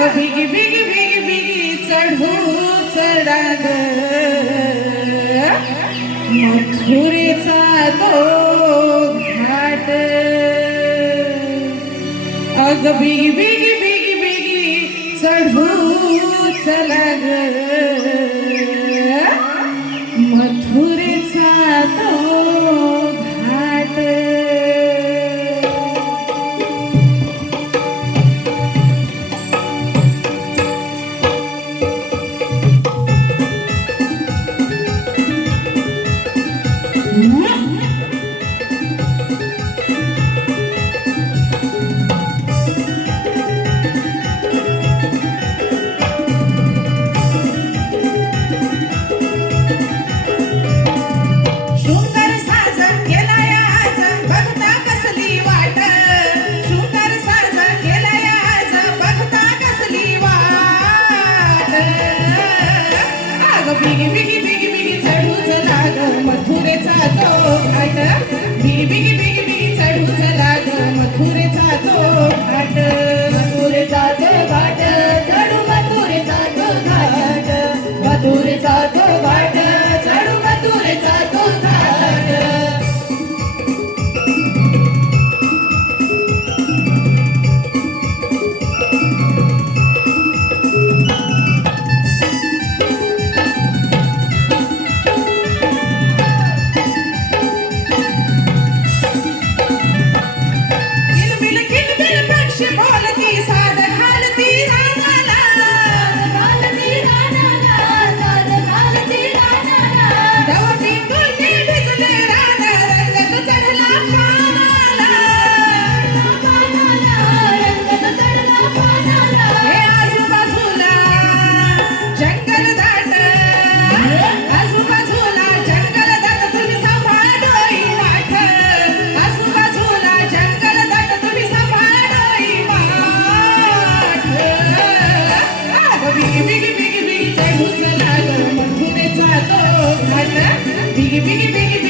बिगी बिगी बिगी बिगी चढू चढा ग मथुरेचा तो घाट अग बिगी बिगी बिगी बिगी चढू चला ग मथुरेचा तो घाट बिगी बिगी बिगी बिगी चढू चला ग मथुरेचा तो घाट बिगी बिगी बिगी बिगी चढू चला ग मथुरेचा तो घाट मथुरेचा तो घाट चढू मथुरेचा तो घाट मथुरेचा तो घाट चढू मथुरेचा तो घाट बिगी बिगी बिगी